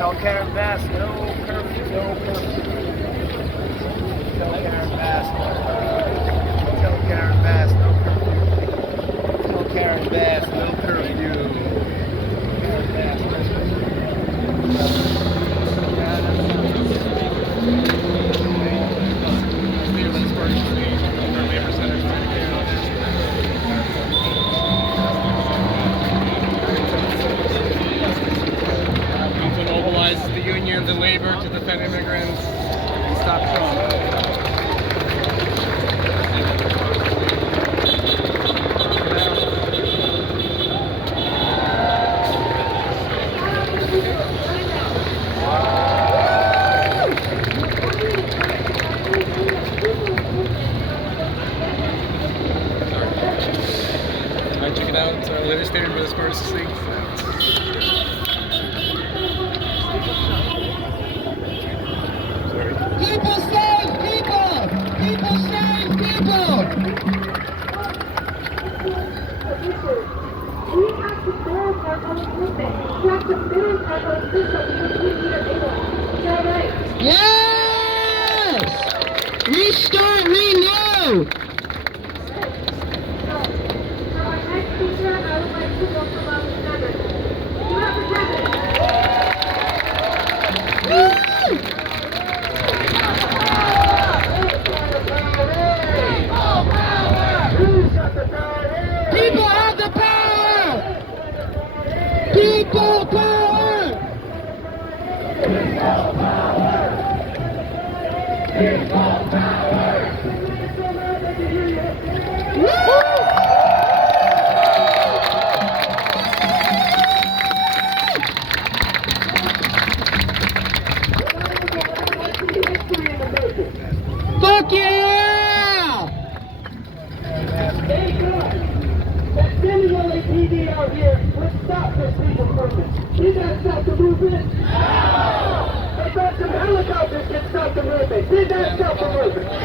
Tell Karen Bass, no curfew, no curfew. Tell Karen Bass, no curfew. Tell Karen Bass, no curfew. Tell Karen Bass, no curfew. Karen Bass, no the unions and labor to defend immigrants and stop Trump. Alright, check it out. It's our latest statement by the Spartacus League. People save people! People save people! We have to build our own movement. We have to build our own system because we need a big one. Is that right? Yes! Restart, renew! So our next speaker, I would like to welcome up Devin. You have a Devin. People have the power! People power! People power! People power! Woo! Fuck yeah! Thank God that sending LAPD out here would stop this legal movement. Did that stop the movement? No! They thought some helicopters could stop the movement. Did that stop the movement? No!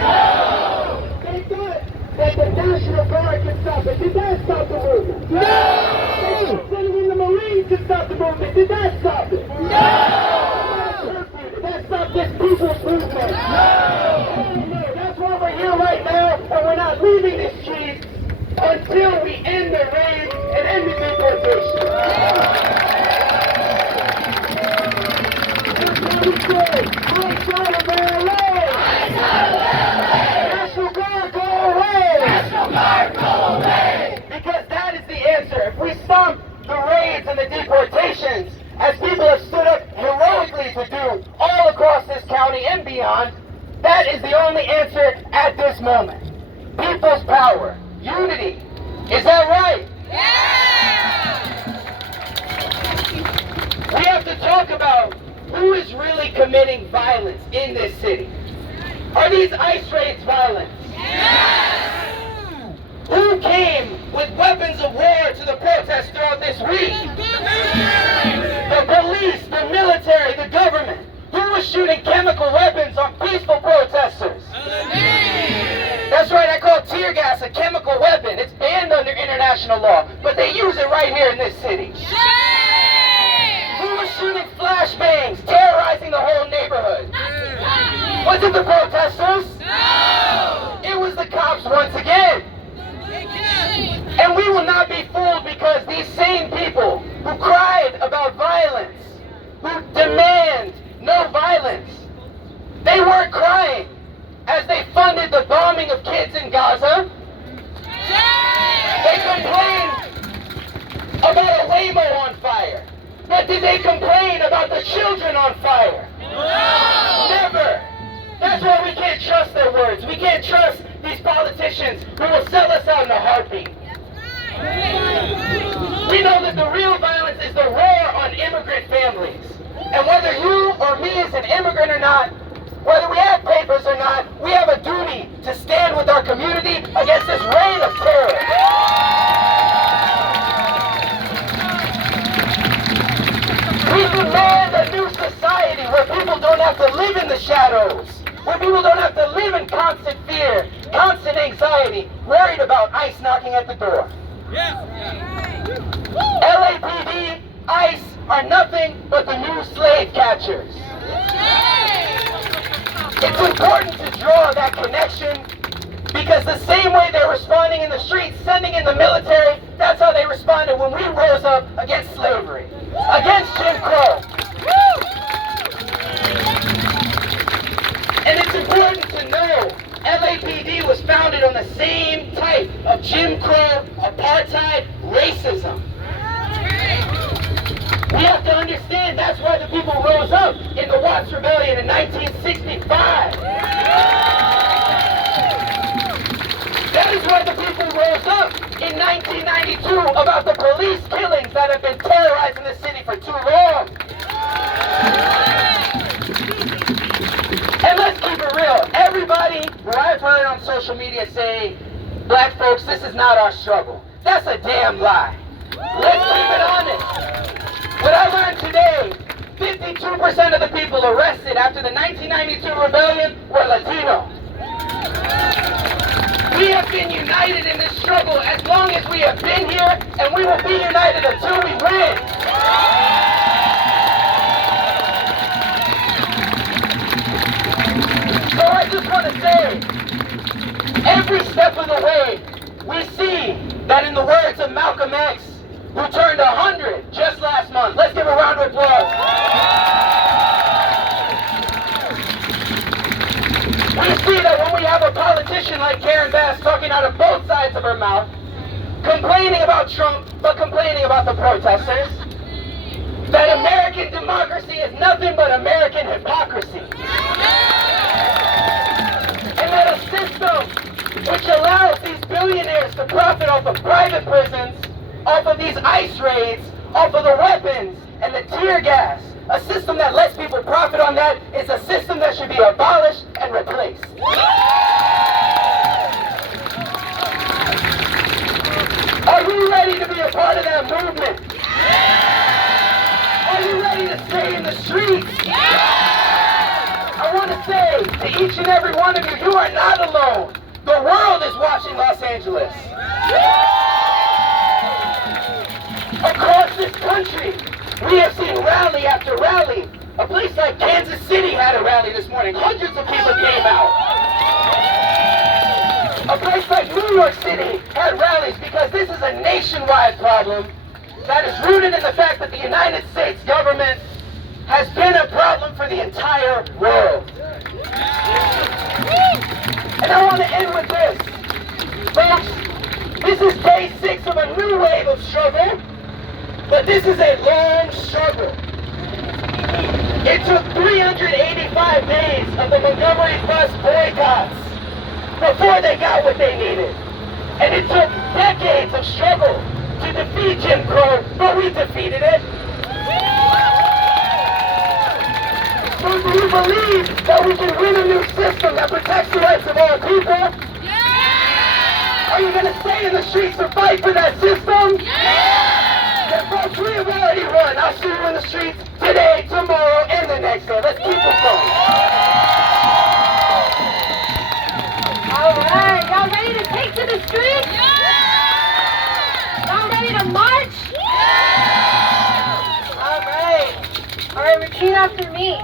They thought that the National Guard could stop it. Did that stop the movement? No! They thought sending in the Marines could stop the movement. Did that stop it? No! Did that stop this people's movement? No! That's why we're here right now, and we're not leaving the streets until we end the raid and end the deportation. That's what we say. Outside of LA! National Guard, go away! National Guard, go away! Because that is the answer. If we stop the raids and the deportations, as people have stood up heroically to do all across this county and beyond, that is the only answer at this moment. People's power. Unity. Is that right? Yeah! We have to talk about who is really committing violence in this city. Are these ICE raids violence? Yes! Who came with weapons of war to the protests throughout this week? The police, the military, the government. Who was shooting chemical weapons on peaceful protesters? That's right, I call tear gas a chemical weapon. It's banned under international law, but they use it right here in this city. Who was shooting flashbangs, terrorizing the whole neighborhood? Was it the protesters? No! It was the cops once again. And we will not be fooled because these same people who cried about violence, who demand no violence, they weren't crying as they funded the bombing of kids in Gaza. They complained about a Waymo on fire. But did they complain about the children on fire? No! Never! That's why we can't trust their words. We can't trust these politicians who will sell us out in a heartbeat. We know that the real violence is the war on immigrant families. And whether you or me is an immigrant or not, whether we have papers or not, we have a duty to stand with our community against this reign of terror. We demand a new society where people don't have to live in the shadows, where people don't have to live in constant fear, constant anxiety, worried about ICE knocking at the door. LAPD, ICE are nothing but the new slave catchers. It's important to draw that connection because the same way they're responding in the streets, sending in the military, that's how they responded when we rose up against slavery, against Jim Crow. And it's important to know LAPD was founded on the same type of Jim Crow, apartheid, racism. We have to understand that's why the people rose up in the Watts Rebellion in 1965. That is why the people rose up in 1992 about the police killings that have been terrorizing the city for too long. And let's keep it real. Everybody who I've heard on social media say, black folks, this is not our struggle. That's a damn lie. Let's keep it honest. What I learned today, 52% of the people arrested after the 1992 rebellion were Latino. We have been united in this struggle as long as we have been here, and we will be united until we win. So I just want to say, every step of the way, we see that in the words of Malcolm X, who turned 100 just last month. Let's give a round of applause. We see that when we have a politician like Karen Bass talking out of both sides of her mouth, complaining about Trump, but complaining about the protesters, that American democracy is nothing but American hypocrisy. And that a system which allows these billionaires to profit off of private prisons, off of these ICE raids, off of the weapons and the tear gas. A system that lets people profit on that is a system that should be abolished and replaced. Are you ready to be a part of that movement? Are you ready to stay in the streets? I want to say to each and every one of you, you are not alone. The world is watching Los Angeles. Across this country, we have seen rally after rally. A place like Kansas City had a rally this morning. Hundreds of people came out. A place like New York City had rallies because this is a nationwide problem that is rooted in the fact that the United States government has been a problem for the entire world. And I want to end with this. Folks, this is day 6 of a new wave of struggle. But this is a long struggle. It took 385 days of the Montgomery bus boycotts before they got what they needed. And it took decades of struggle to defeat Jim Crow, but we defeated it. So do you believe that we can win a new system that protects the rights of all people? Yeah! Are you going to stay in the streets to fight for that system? Yeah! Folks, we have already won. I'll see you in the streets today, tomorrow, and the next day. Let's keep it going. All right, y'all ready to take to the streets? Yeah! Y'all ready to march? Yeah! All right, repeat after me.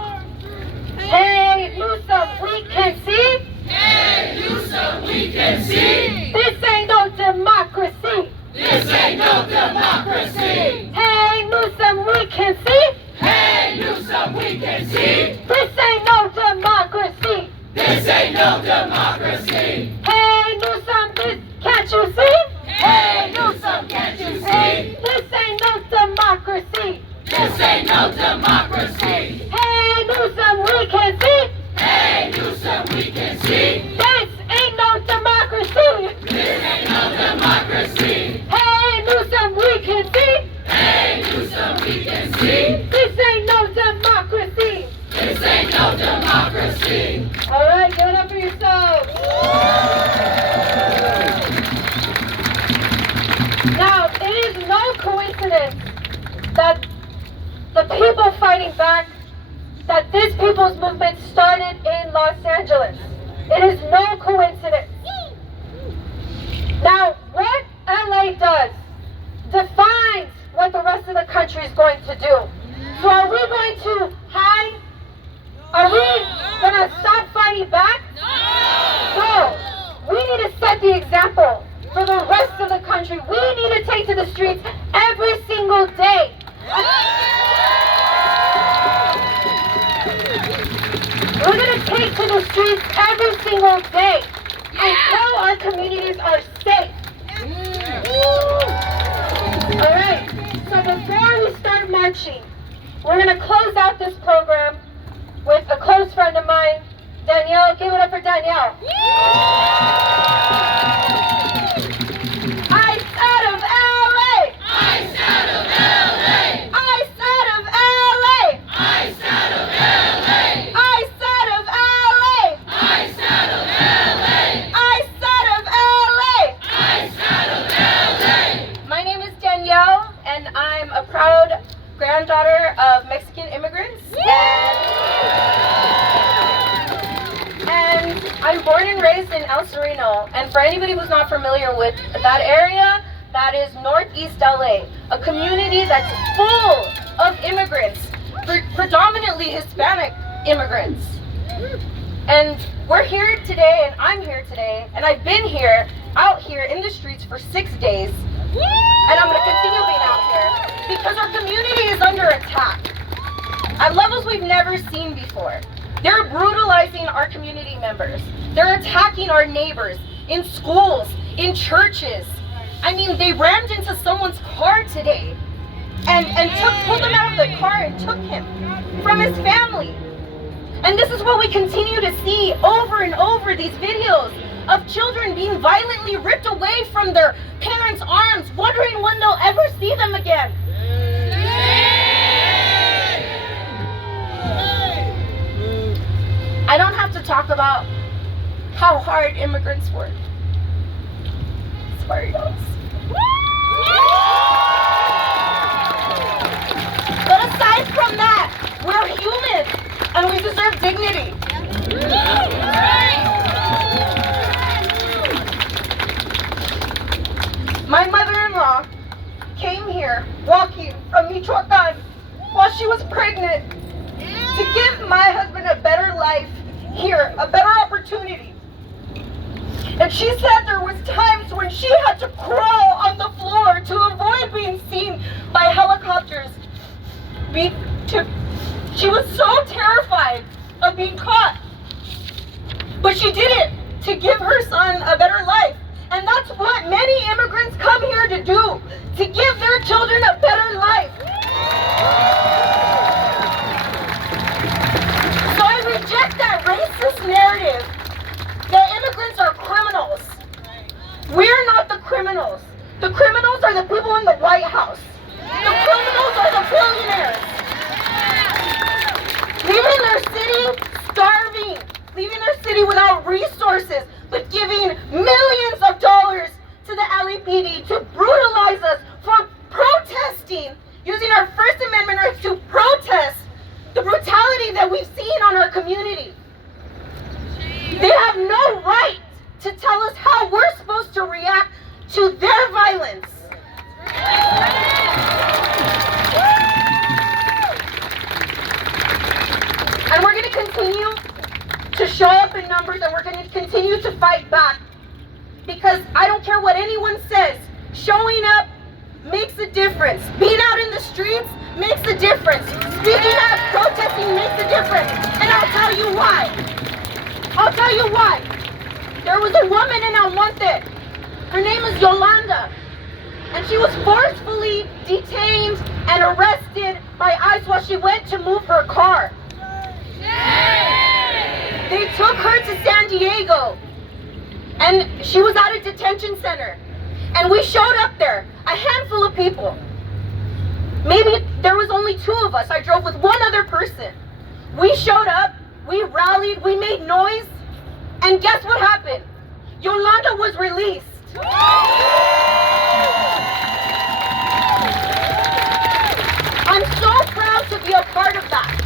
Hey, Newsom, we can see. Hey, Newsom, we can see. This ain't no democracy. This ain't no democracy. Hey, Newsom, we can see. Hey, Newsom, we can see. This ain't no democracy. This ain't no democracy. Hey, Newsom, can't you see? Hey, Newsom, can't you see? This ain't no democracy. This ain't no democracy. Hey, Newsom, we can see. Hey, Newsom, we can see. This ain't no democracy. This ain't no democracy. Hey, Newsom, we can see. Hey, Newsom, we can see. This ain't no democracy. This ain't no democracy. All right, give it up for yourselves. Now, it is no coincidence that the people fighting back, that this people's movement started in Los Angeles. It is no coincidence. Now, what LA does defines what the rest of the country is going to do. So are we going to hide? Are we going to stop fighting back? No. We need to set the example for the rest of the country. We need to take to the streets every single day. We're going to take to the streets every single day until our communities are safe. Alright, so before we start marching, we're going to close out this program with a close friend of mine, Danielle. Give it up for Danielle. Ice out of LA! Ice out of LA! Ice out of LA! Ice out of LA! Ice out of LA! Ice out of LA! Ice out of LA! Ice out of LA! My name is Danielle, and I'm a proud granddaughter of Mexican immigrants. And I'm born and raised in El Sereno. And for anybody who's not familiar with that area, that is Northeast LA, a community that's full of immigrants, predominantly Hispanic immigrants. And we're here today, and I'm here today, and I've been here, out here in the streets for 6 days. And I'm going to continue being out here because our community is under attack at levels we've never seen before. They're brutalizing our community members. They're attacking our neighbors in schools, in churches. I mean, they rammed into someone's car today and pulled him out of the car and took him from his family. And this is what we continue to see over and over, these videos of children being violently ripped away from their parents' arms, wondering when they'll ever see them again. I don't have to talk about how hard immigrants work. Sorry, guys. But aside from that, we're human and we deserve dignity. My mother-in-law came here walking from Michoacan while she was pregnant to give my husband a better life here, a better opportunity. And she said there was times when she had to crawl on the floor to avoid being seen by helicopters. She was so terrified of being caught. But she did it to give her son a better life. And that's what many immigrants come here to do, to give their children a better life. So I reject that racist narrative that immigrants are criminals. We're not the criminals. The criminals are the people in the White House. The criminals are the billionaires. Leaving their city starving, leaving their city without resources, but giving millions of dollars to the LAPD to brutalize us for protesting, using our First Amendment rights to protest the brutality that we've seen on our community. They have no right to tell us how we're supposed to react to their violence. And we're going to continue to show up in numbers, and we're going to continue to fight back. Because I don't care what anyone says, showing up makes a difference. Being out in the streets makes a difference. Speaking out, protesting makes a difference. And I'll tell you why. I'll tell you why. There was a woman in Almonte. Her name is Yolanda. And she was forcefully detained and arrested by ICE while she went to move her car. They took her to San Diego. And she was at a detention center. And we showed up there, a handful of people. Maybe there was only 2 of us. I drove with one other person. We showed up, we rallied, we made noise, and guess what happened? Yolanda was released. I'm so proud to be a part of that.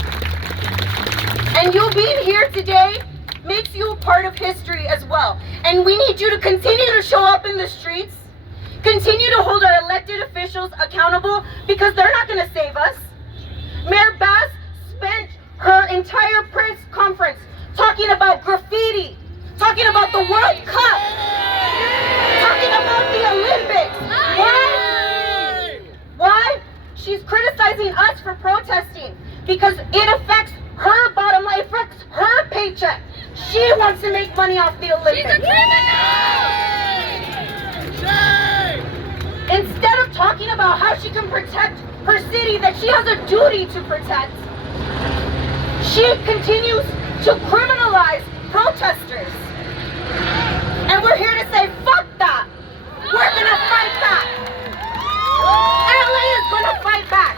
And you being here today makes you a part of history as well. And we need you to continue to show up in the streets, continue to hold our elected officials accountable, because they're not going to save us. Mayor conference talking about graffiti, talking about the World Cup, talking about the Olympics. Why? Why? She's criticizing us for protesting because it affects her bottom line, it affects her paycheck. She wants to make money off the Olympics. She's a criminal! Instead of talking about how she can protect her city that she has a duty to protect, she continues to criminalize protesters. And we're here to say, fuck that. We're gonna fight back. LA is gonna fight back.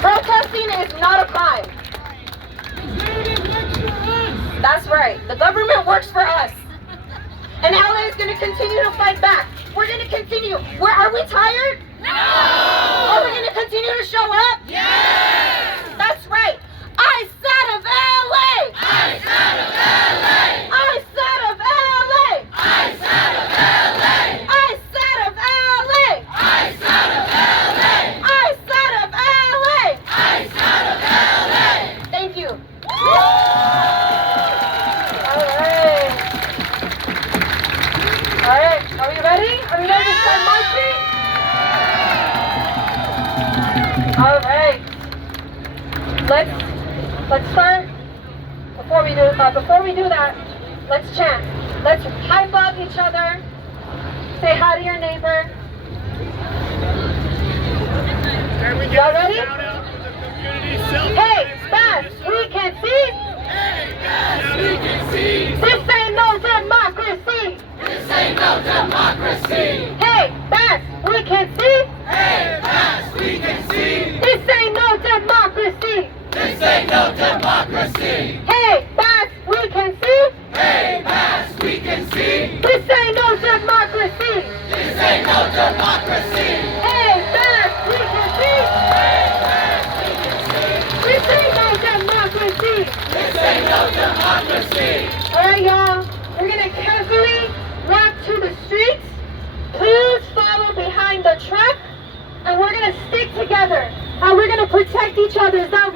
Protesting is not a crime. That's right. The government works for us. And LA is going to continue to fight back. We're going to continue. Are we tired? No! Are we going to continue to show up? Yes! That's right. I said of LA! I said of LA! I said of LA! I said of LA! I said of LA! I said of LA! I said of LA! I said of LA! Thank you. All right, are we ready? Are we ready to start marching? All right. Let's start. Before we do that, let's chant. Let's high five each other. Say hi to your neighbor. Y'all ready? Hey, fast, we can see. We can see! This ain't no democracy. This ain't no democracy! Hey, fast, we can see. Hey, fast, we can see! This ain't no democracy. This ain't no democracy! Hey, fast, we can see. Hey, fast, we can see! This ain't no democracy. This ain't no democracy! Hey, fast, we can see. Hey, fast, we can see! This ain't no democracy. This ain't no democracy! All right, y'all. We're gonna carefully walk to the streets. Please follow behind the truck, and we're gonna stick together, and we're gonna protect each other. Is that